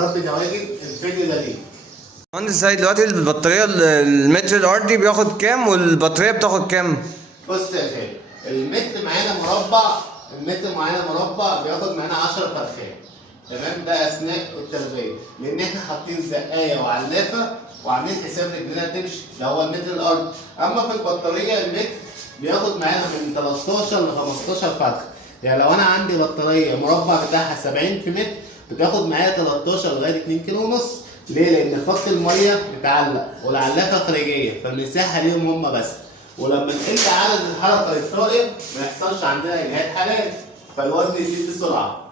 رب دواجن الفيديو ده ليه. مهندس سيد، دلوقتي البطارية المتر الأرضي بياخد كام والبطارية بتاخد كام؟ بص يا شباب، المتر معانا مربع بياخد معانا 10 فرخات. تمام، ده اثناء التربيه، لان احنا حاطين زقايه وعلافه وعاملين حساب رجلنا تمشي، ده هو المتر الارضي. اما في البطاريه المتر بياخد معانا من 13 ل 15 فرخه. يعني لو انا عندي بطاريه مربع بتاعها 70 في متر بتاخد معايا 13 لغايه 2 كيلو ونص. ليه؟ لان خط الميه متعلق والعلافه خارجيه، فالمساحه ليهم هم بس. ولما نقل عدد الحركه للطائر ما يحصلش عندنا اجهاد حراري، فالوزن يزيد بسرعه.